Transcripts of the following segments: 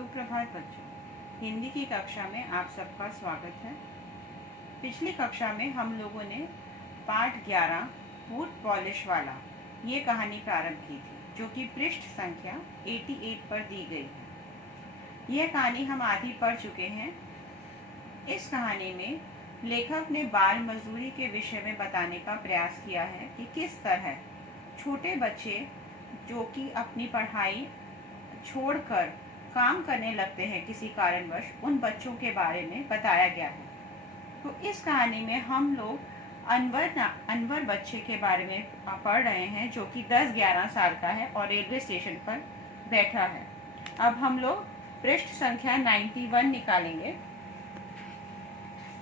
सुप्रभात बच्चों। हिंदी की कक्षा में आप सबका स्वागत है। पिछली कक्षा में हम लोगों ने पाठ 11 बूट पॉलिश वाला ये कहानी प्रारंभ की थी, जो कि पृष्ठ संख्या 88 पर दी गई है। यह कहानी हम आधी पढ़ चुके हैं। इस कहानी में लेखक ने बाल मजदूरी के विषय में बताने का प्रयास किया है कि किस तरह छोटे बच्चे जो कि अपनी पढ़ाई छोड़कर काम करने लगते हैं किसी कारणवश, उन बच्चों के बारे में बताया गया है। तो इस कहानी में हम लोग अनवर बच्चे के बारे में पढ़ रहे हैं, जो कि 10-11 साल का है और रेलवे स्टेशन पर बैठा है। अब हम लोग पृष्ठ संख्या 91 निकालेंगे।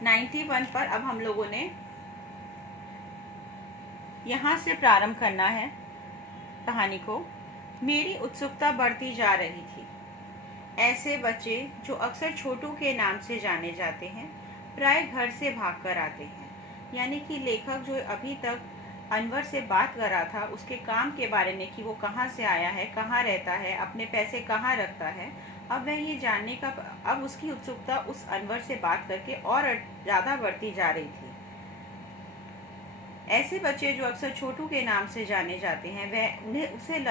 91 पर अब हम लोगों ने यहाँ से प्रारंभ करना है कहानी को। मेरी उत्सुकता बढ़ती जा रही थी। ऐसे बच्चे जो अक्सर छोटू के नाम से जाने जाते हैं, प्राय घर से भागकर आते हैं। यानी कि लेखक जो अभी तक अनवर से बात कर रहा था उसके काम के बारे में कि वो कहाँ से आया है, कहाँ रहता है, अपने पैसे कहाँ रखता है, अब वह ये जानने का अब उसकी उत्सुकता उस अनवर से बात करके और ज़्यादा बढ़ती जा रही थी। ऐसे बच्चे जो अक्सर छोटू के नाम से जाने जाते हैं,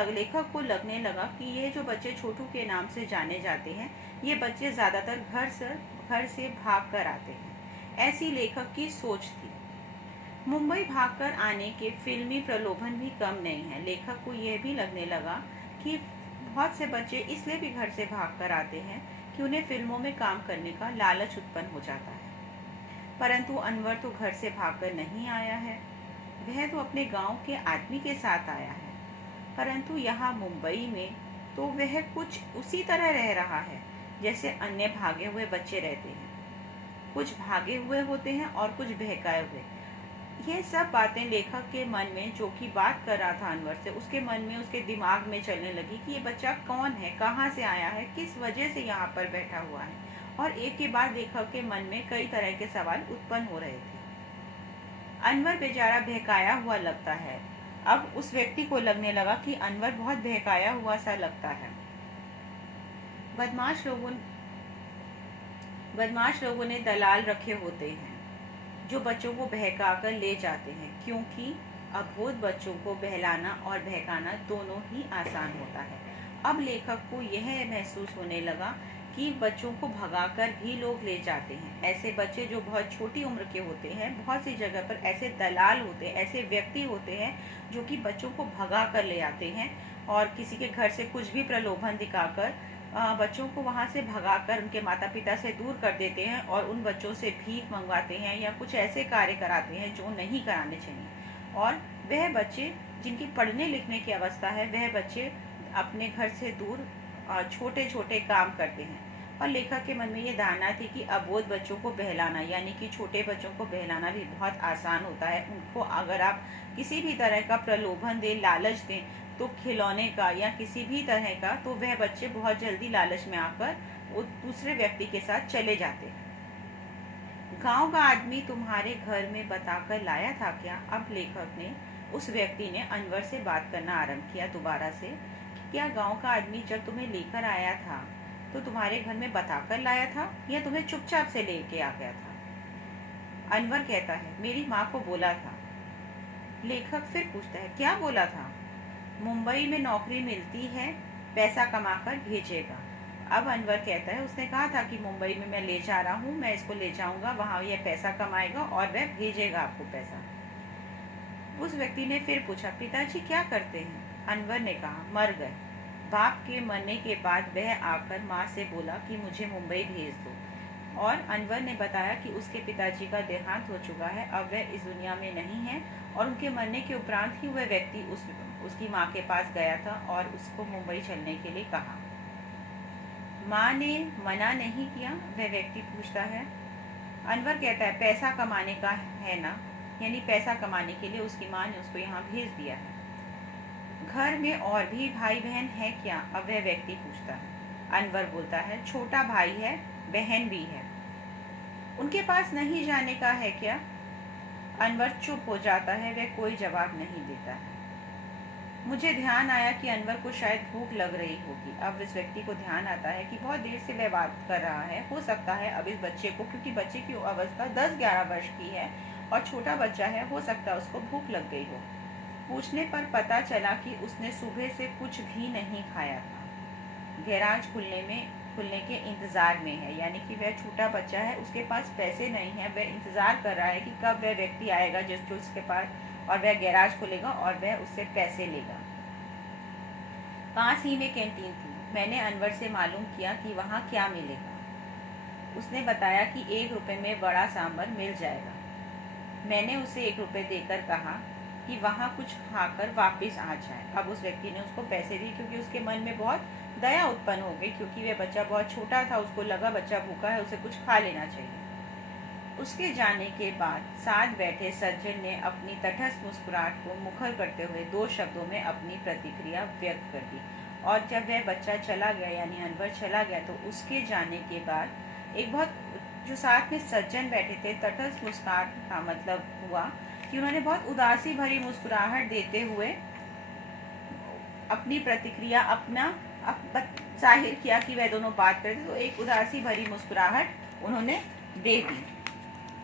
लेखक को लगने लगा कि ये जो बच्चे छोटू के नाम से जाने जाते हैं, ये बच्चे ज़्यादातर घर से भाग कर आते हैं। ऐसी लेखक की सोच थी। मुंबई भागकर आने के फिल्मी प्रलोभन भी कम नहीं है। लेखक को यह भी लगने लगा कि बहुत से बच्चे इसलिए भी घर से भाग कर आते हैं कि उन्हें फिल्मों में काम करने का लालच उत्पन्न हो जाता है। परंतु अनवर तो घर से भागकर नहीं आया है, वह तो अपने गांव के आदमी के साथ आया है। परंतु यहाँ मुंबई में तो वह कुछ उसी तरह रह रहा है जैसे अन्य भागे हुए बच्चे रहते हैं। कुछ भागे हुए होते हैं और कुछ बहकाए हुए। ये सब बातें लेखक के मन में, जो कि बात कर रहा था अनवर से, उसके मन में, उसके दिमाग में चलने लगी कि ये बच्चा कौन है, कहाँ से आया है, किस वजह से यहाँ पर बैठा हुआ है। और एक के बाद लेखक के मन में कई तरह के सवाल उत्पन्न हो रहे थे। अनवर बेचारा बहकाया हुआ लगता है। अब उस व्यक्ति को लगने लगा कि अनवर बहुत बहकाया हुआ सा लगता है। बदमाश लोगों ने दलाल रखे होते हैं जो बच्चों को बहकाकर ले जाते हैं, क्योंकि अबोध बच्चों को बहलाना और बहकाना दोनों ही आसान होता है। अब लेखक को यह महसूस होने लगा कि बच्चों को भगाकर भी लोग ले जाते हैं। ऐसे बच्चे जो बहुत छोटी उम्र के होते हैं, बहुत सी जगह पर ऐसे दलाल होते हैं, ऐसे व्यक्ति होते हैं जो कि बच्चों को भगा कर ले आते हैं और किसी के घर से कुछ भी प्रलोभन दिखाकर बच्चों को वहाँ से भगाकर उनके माता पिता से दूर कर देते हैं और उन बच्चों से भीख मंगवाते हैं या कुछ ऐसे कार्य कराते हैं जो नहीं कराने चाहिए। और वह बच्चे जिनकी पढ़ने लिखने की अवस्था है, वह बच्चे अपने घर से दूर छोटे छोटे काम करते हैं। और लेखक के मन में ये धारणा थी कि अबोध बच्चों को बहलाना, यानी कि छोटे बच्चों को बहलाना भी बहुत आसान होता है। उनको अगर आप किसी भी तरह का प्रलोभन दें, लालच दें, तो खिलौने का या किसी भी तरह का, तो वह बच्चे बहुत जल्दी लालच में आकर वो दूसरे व्यक्ति के साथ चले जाते हैं। गांव का आदमी तुम्हारे घर में बताकर लाया था क्या? अब लेखक ने, उस व्यक्ति ने अनवर से बात करना आरंभ किया दोबारा से। क्या गांव का आदमी जब तुम्हें लेकर आया था तो तुम्हारे घर में बताकर लाया था या तुम्हें चुपचाप से लेके आ गया था? अनवर कहता है, मेरी माँ को बोला था। लेखक फिर पूछता है, क्या बोला था? मुंबई में नौकरी मिलती है, पैसा कमाकर भेजेगा। अब अनवर कहता है, उसने कहा था कि मुंबई में मैं ले जा रहा हूँ, मैं इसको ले जाऊंगा, वहाँ यह पैसा कमाएगा और वह भेजेगा आपको पैसा। उस व्यक्ति ने फिर पूछा, पिताजी क्या करते हैं? अनवर ने कहा, मर गए। बाप के मरने के बाद वह आकर माँ से बोला कि मुझे मुंबई भेज दो। और अनवर ने बताया कि उसके पिताजी का देहांत हो चुका है, अब वह इस दुनिया में नहीं है और उनके मरने के उपरांत ही वह व्यक्ति उसकी माँ के पास गया था और उसको मुंबई चलने के लिए कहा। माँ ने मना नहीं किया? वह व्यक्ति पूछता है। अनवर कहता है, पैसा कमाने का है ना, यानी पैसा कमाने के लिए उसकी माँ ने उसको यहाँ भेज दिया है। घर में और भी भाई बहन है क्या? अब वह व्यक्ति पूछता है। अनवर बोलता है, छोटा भाई है, बहन भी है। उनके पास नहीं जाने का है क्या? अनवर चुप हो जाता है, वह कोई जवाब नहीं देता है। मुझे ध्यान आया कि अनवर को शायद भूख लग रही होगी। अब इस व्यक्ति को ध्यान आता है कि बहुत देर से वह बात कर रहा है। हो सकता है अब इस बच्चे को, क्योंकि बच्चे की अवस्था 10-11 वर्ष की है और छोटा बच्चा है, हो सकता है उसको भूख लग गई हो। पूछने पर पता चला कि उसने सुबह से कुछ भी नहीं खाया था। गैराज खुलने के इंतज़ार में है, यानी कि वह छोटा बच्चा है, उसके पास पैसे नहीं है। वह इंतज़ार कर रहा है कि कब वह व्यक्ति आएगा जिसको उसके पास, और वह गैराज खोलेगा और वह उससे पैसे लेगा। पास ही में कैंटीन थी। मैंने अनवर से मालूम किया कि वहाँ क्या मिलेगा। उसने बताया कि 1 रुपये में बड़ा सांभर मिल जाएगा। मैंने उसे 1 रुपये देकर कहा कि वहाँ कुछ खाकर वापस आ जाए। अब उस व्यक्ति ने उसको पैसे दिए, क्योंकि उसके मन में बहुत दया उत्पन्न हो गई, क्योंकि वह बच्चा बहुत छोटा था। उसको लगा बच्चा भूखा है, उसे कुछ खा लेना चाहिए। उसके जाने के बाद साथ बैठे सज्जन ने अपनी तटस्थ मुस्कुराहट को मुखर करते हुए 2 शब्दों में अपनी प्रतिक्रिया व्यक्त कर दी। और जब वह बच्चा चला गया, यानी अनवर चला गया, तो उसके जाने के बाद एक बहुत, जो साथ में सज्जन बैठे थे, तटस्थ मुस्कुराहट का मतलब हुआ कि उन्होंने बहुत उदासी भरी मुस्कुराहट देते हुए अपनी प्रतिक्रिया जाहिर किया कि वह दोनों बात करते, तो एक उदासी भरी मुस्कुराहट उन्होंने दे दी।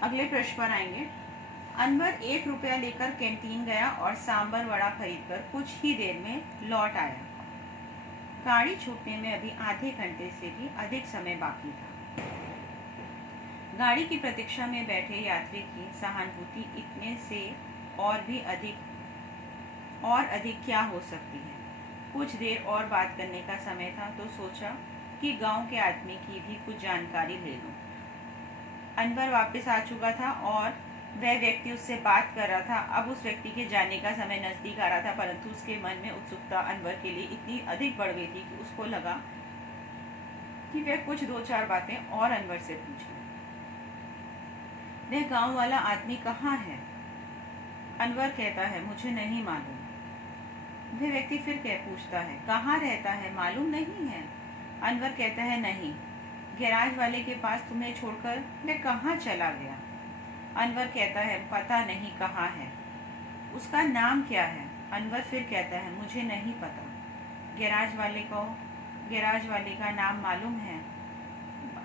अगले प्रश्न पर आएंगे। अनवर 1 रुपया लेकर कैंटीन गया और सांबर वड़ा खरीदकर कुछ ही देर में लौट आया। गाड़ी छूटने में अभी आधे घंटे से भी अधिक समय बाकी था। गाड़ी की प्रतीक्षा में बैठे यात्री की सहानुभूति इतने से और अधिक क्या हो सकती है। कुछ देर और बात करने का समय था, तो सोचा कि गांव के आदमी की भी कुछ जानकारी ले लूं। अनवर वापस आ चुका था और वह व्यक्ति उससे बात कर रहा था। अब उस व्यक्ति के जाने का समय नजदीक आ रहा था, परंतु उसके मन में उत्सुकता अनवर के लिए इतनी अधिक बढ़ गई थी कि उसको लगा कि वह कुछ 2-4 बातें और अनवर से पूछे। वह गांव वाला आदमी कहाँ है? अनवर कहता है, मुझे नहीं मालूम। वह व्यक्ति फिर पूछता है, कहाँ रहता है, मालूम नहीं है? अनवर कहता है, नहीं, गैराज वाले के पास तुम्हें छोड़कर मैं कहाँ चला गया? अनवर कहता है, पता नहीं कहाँ है। उसका नाम क्या है? अनवर फिर कहता है, मुझे नहीं पता। गैराज वाले का नाम मालूम है?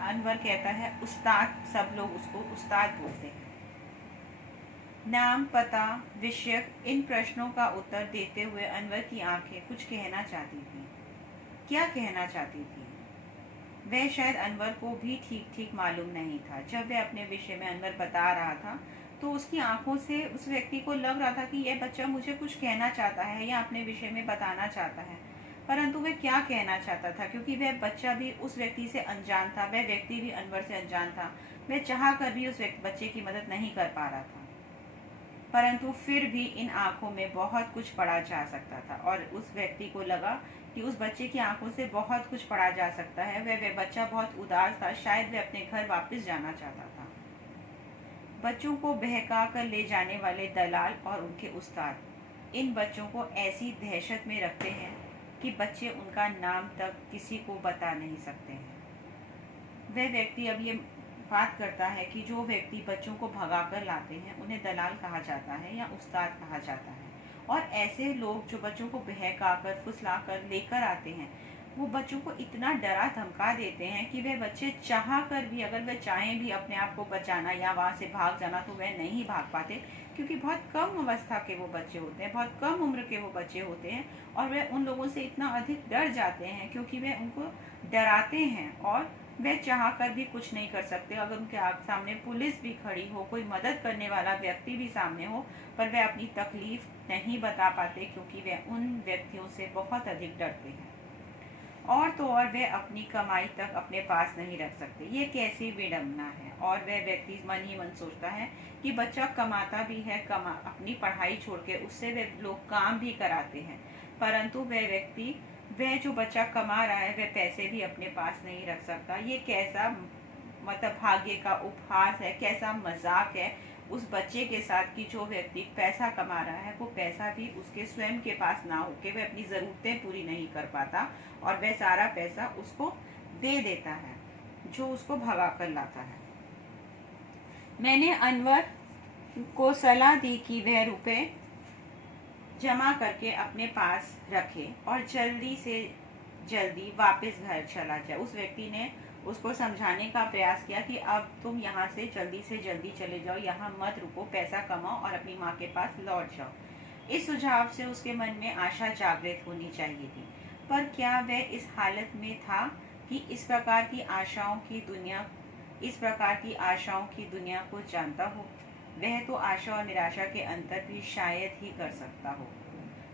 अनवर कहता है, उस्ताद, सब लोग उसको उस्ताद बोलते हैं। नाम, पता, विषय, इन प्रश्नों का उत्तर देते हुए अनवर की आंखें कुछ कहना चाहती थी। क्या कहना चाहती थी? वह शायद अनवर को भी ठीक मालूम नहीं था। जब वह अपने विषय में अनवर बता रहा था, तो उसकी आंखों से उस व्यक्ति को लग रहा था कि यह बच्चा मुझे कुछ कहना चाहता है या अपने विषय में बताना चाहता है, परंतु वह क्या कहना चाहता था, क्योंकि वह बच्चा भी उस व्यक्ति से अनजान था, वह व्यक्ति भी अनवर से अनजान था। वह चाह कर भी उस बच्चे की मदद नहीं कर पा रहा था, परंतु फिर भी इन आंखों में बहुत कुछ पढ़ा जा सकता था। और उस व्यक्ति को लगा कि उस बच्चे की आंखों से बहुत कुछ पढ़ा जा सकता है। वह बच्चा बहुत उदास था, शायद वह अपने घर वापस जाना चाहता था। बच्चों को बहका कर ले जाने वाले दलाल और उनके उस्ताद इन बच्चों को ऐसी दहशत में रखते हैं कि बच्चे उनका नाम तक किसी को बता नहीं सकते हैं। वह व्यक्ति अब ये बात करता है कि जो व्यक्ति बच्चों को भगा कर लाते हैं उन्हें दलाल कहा जाता है या उस्ताद कहा जाता है। और ऐसे लोग जो बच्चों को बहका कर, फुसला कर लेकर आते हैं, वो बच्चों को इतना डरा धमका देते हैं कि वह बच्चे चाह कर भी, अगर वह चाहें भी अपने आप को बचाना या वहाँ से भाग जाना, तो वह नहीं भाग पाते, क्योंकि बहुत कम अवस्था के वो बच्चे होते हैं, बहुत कम उम्र के वो बच्चे होते हैं, और वह उन लोगों से इतना अधिक डर जाते हैं क्योंकि वह उनको डराते हैं और वह चाह कर भी कुछ नहीं कर सकते। अगर उनके सामने पुलिस भी खड़ी हो, कोई मदद करने वाला व्यक्ति भी सामने हो, पर वह अपनी तकलीफ नहीं बता पाते, क्योंकि वह उन व्यक्तियों से बहुत अधिक डरते हैं। और तो और वह अपनी कमाई तक अपने पास नहीं रख सकते। ये कैसी विडम्बना है। और वह व्यक्ति मन ही मन सोचता है कि बच्चा कमाता भी है, अपनी पढ़ाई छोड़ के उससे वे लोग काम भी कराते हैं, परंतु वह जो बच्चा कमा रहा है, वह पैसे भी अपने पास नहीं रख सकता। ये कैसा मतलब भाग्य का उपहास है, कैसा मजाक है उस बच्चे के साथ कि जो व्यक्ति पैसा कमा रहा है, वो पैसा भी उसके स्वयं के पास ना होके वह अपनी ज़रूरतें पूरी नहीं कर पाता, और वह सारा पैसा उसको दे देता है जो उसको भगा कर लाता है। मैंने अनवर को सलाह दी कि वह जमा करके अपने पास रखे और जल्दी से जल्दी वापस घर चला जाए। उस व्यक्ति ने उसको समझाने का प्रयास किया कि अब तुम यहाँ से जल्दी चले जाओ, यहाँ मत रुको, पैसा कमाओ और अपनी माँ के पास लौट जाओ। इस सुझाव से उसके मन में आशा जागृत होनी चाहिए थी, पर क्या वह इस हालत में था कि इस प्रकार की आशाओं की दुनिया को जानता हो? वह तो आशा और निराशा के अंतर भी शायद ही कर सकता हो,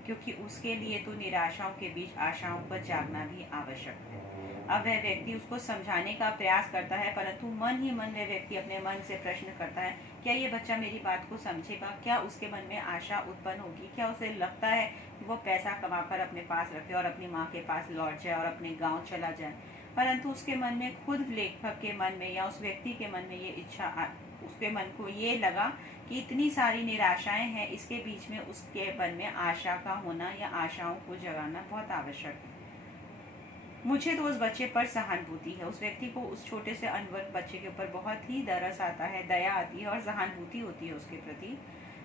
क्योंकि उसके लिए तो निराशाओं के बीच आशाओं पर जागना भी आवश्यक है। अब वह व्यक्ति उसको समझाने का प्रयास करता है, परंतु मन ही मन वह व्यक्ति अपने मन से प्रश्न करता है, क्या ये बच्चा मेरी बात को समझेगा? क्या उसके मन में आशा उत्पन्न होगी? क्या उसे लगता है कि वो पैसा कमाकर अपने पास रखे और अपनी माँ के पास लौट जाए और अपने गाँव चला जाए? परंतु उसके मन में, खुद लेखक के मन में या उस व्यक्ति के मन में ये इच्छा, उसके मन को ये लगा कि इतनी सारी निराशाएं हैं, इसके बीच में उसके मन में आशा का होना या आशाओं को जगाना बहुत आवश्यक है। मुझे तो उस बच्चे पर सहानुभूति है। उस व्यक्ति को उस छोटे से अनवर बच्चे के ऊपर बहुत ही दरस आता है, दया आती है और सहानुभूति होती है उसके प्रति,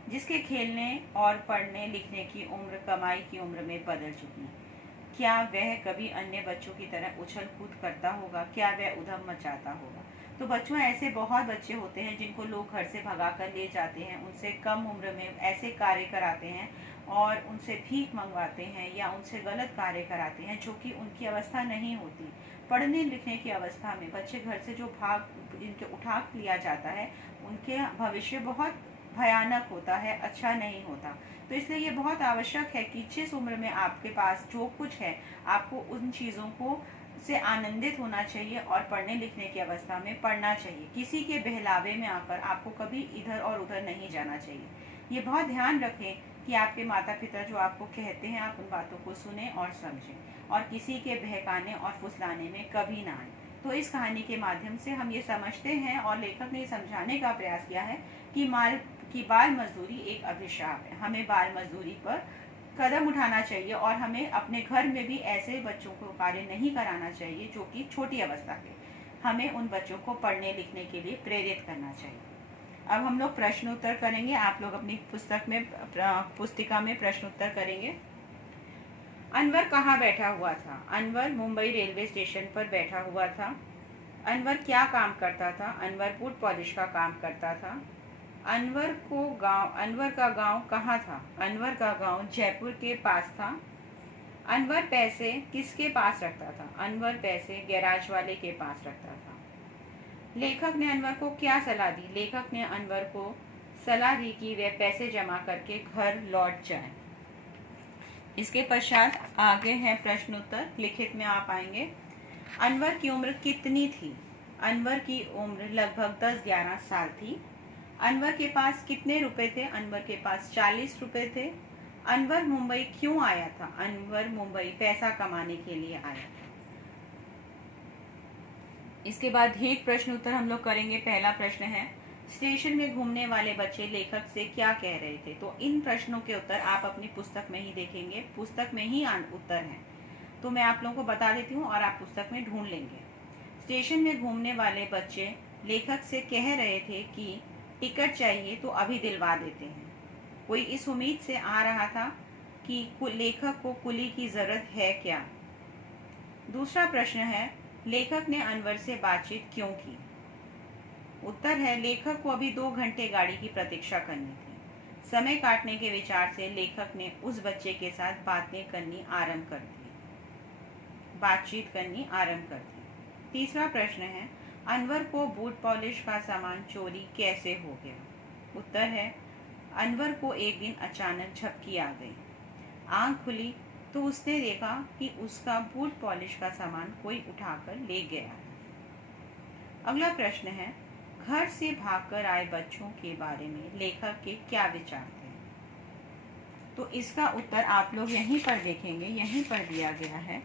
जिसके खेलने और पढ़ने लिखने की उम्र कमाई की उम्र में बदल चुकी। क्या वह कभी अन्य बच्चों की तरह उछल कूद करता होगा? क्या वह उधम मचाता होगा? तो बच्चों, ऐसे बहुत बच्चे होते हैं जिनको लोग घर से भगा कर ले जाते हैं, उनसे कम उम्र में ऐसे कार्य कराते हैं और उनसे भीख मंगवाते हैं या उनसे गलत कार्य कराते हैं जो कि उनकी अवस्था नहीं होती। पढ़ने लिखने की अवस्था में बच्चे घर से जो जिनके उठा लिया जाता है, उनके भविष्य बहुत भयानक होता है, अच्छा नहीं होता। तो इसलिए ये बहुत आवश्यक है कि जिस उम्र में आपके पास जो कुछ है, आपको उन चीज़ों को से आनंदित होना चाहिए और पढ़ने लिखने की अवस्था में पढ़ना चाहिए। किसी के बहलावे में आकर आपको कभी इधर और उधर नहीं जाना चाहिए। ये बहुत ध्यान रखें कि आपके माता पिता जो आपको कहते हैं, आप उन बातों को सुने और समझें और किसी के बहकाने और फुसलाने में कभी ना आए। तो इस कहानी के माध्यम से हम ये समझते हैं और लेखक ने समझाने का प्रयास किया है कि बाल मजदूरी एक अभिशाप है। हमें बाल मजदूरी पर कदम उठाना चाहिए और हमें अपने घर में भी ऐसे बच्चों को कार्य नहीं कराना चाहिए जो कि छोटी अवस्था के। हमें उन बच्चों को पढ़ने लिखने के लिए प्रेरित करना चाहिए। अब हम लोग प्रश्न उत्तर करेंगे। आप लोग अपनी पुस्तिका में प्रश्न उत्तर करेंगे। अनवर कहाँ बैठा हुआ था? अनवर मुंबई रेलवे स्टेशन पर बैठा हुआ था। अनवर क्या काम करता था? अनवर बूट पॉलिश का काम करता था। अनवर का गांव कहाँ था? अनवर का गांव जयपुर के पास था। अनवर पैसे किसके पास रखता था? अनवर पैसे गैराज वाले के पास रखता था। लेखक ने अनवर को क्या सलाह दी? लेखक ने अनवर को सलाह दी कि वह पैसे जमा करके घर लौट जाए। इसके पश्चात आगे है प्रश्न उत्तर, लिखित में आप आएंगे। अनवर की उम्र कितनी थी? अनवर की उम्र लगभग 10-11 साल थी। अनवर के पास कितने रुपए थे? अनवर के पास 40 रुपए थे। अनवर मुंबई क्यों आया था? अनवर मुंबई पैसा कमाने के लिए आया। इसके बाद एक प्रश्न उत्तर हम लोग करेंगे। पहला प्रश्न है, स्टेशन में घूमने वाले बच्चे लेखक से क्या कह रहे थे? तो इन प्रश्नों के उत्तर आप अपनी पुस्तक में ही देखेंगे, पुस्तक में ही उत्तर हैं। तो मैं आप लोगों को बता देती हूँ और आप पुस्तक में ढूंढ लेंगे। स्टेशन में घूमने वाले बच्चे लेखक से कह रहे थे कि टिकट चाहिए तो अभी दिलवा देते हैं। कोई इस उम्मीद से आ रहा था कि लेखक को कुली की जरूरत है क्या? दूसरा प्रश्न है, लेखक ने अनवर से बातचीत क्यों की? उत्तर है, लेखक को अभी 2 घंटे गाड़ी की प्रतीक्षा करनी थी। समय काटने के विचार से लेखक ने उस बच्चे के साथ बातचीत करनी आरंभ कर दी। तीसरा प्रश्न है, अनवर को बूट पॉलिश का सामान चोरी कैसे हो गया? उत्तर है, अनवर को एक दिन अचानक झपकी आ गई। आंख खुली तो उसने देखा कि उसका बूट पॉलिश का सामान कोई उठाकर ले गया है। अगला प्रश्न है, घर से भागकर आए बच्चों के बारे में लेखक के क्या विचार थे? तो इसका उत्तर आप लोग यहीं पर देखेंगे, यहीं पर दिया गया है।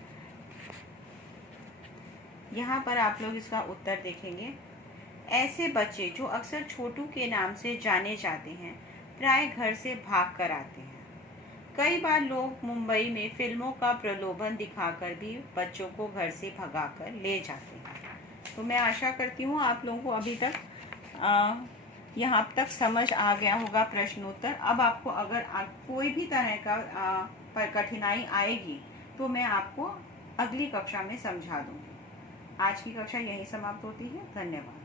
यहाँ पर आप लोग इसका उत्तर देखेंगे। ऐसे बच्चे जो अक्सर छोटू के नाम से जाने जाते हैं, प्राय घर से भाग कर आते हैं। कई बार लोग मुंबई में फिल्मों का प्रलोभन दिखाकर भी बच्चों को घर से भगाकर ले जाते हैं। तो मैं आशा करती हूँ आप लोगों को अभी तक यहाँ तक समझ आ गया होगा प्रश्नोत्तर। अब आपको अगर कोई भी तरह का पर कठिनाई आएगी तो मैं आपको अगली कक्षा में समझा दूँगी। आज की कक्षा यहीं समाप्त होती है। धन्यवाद।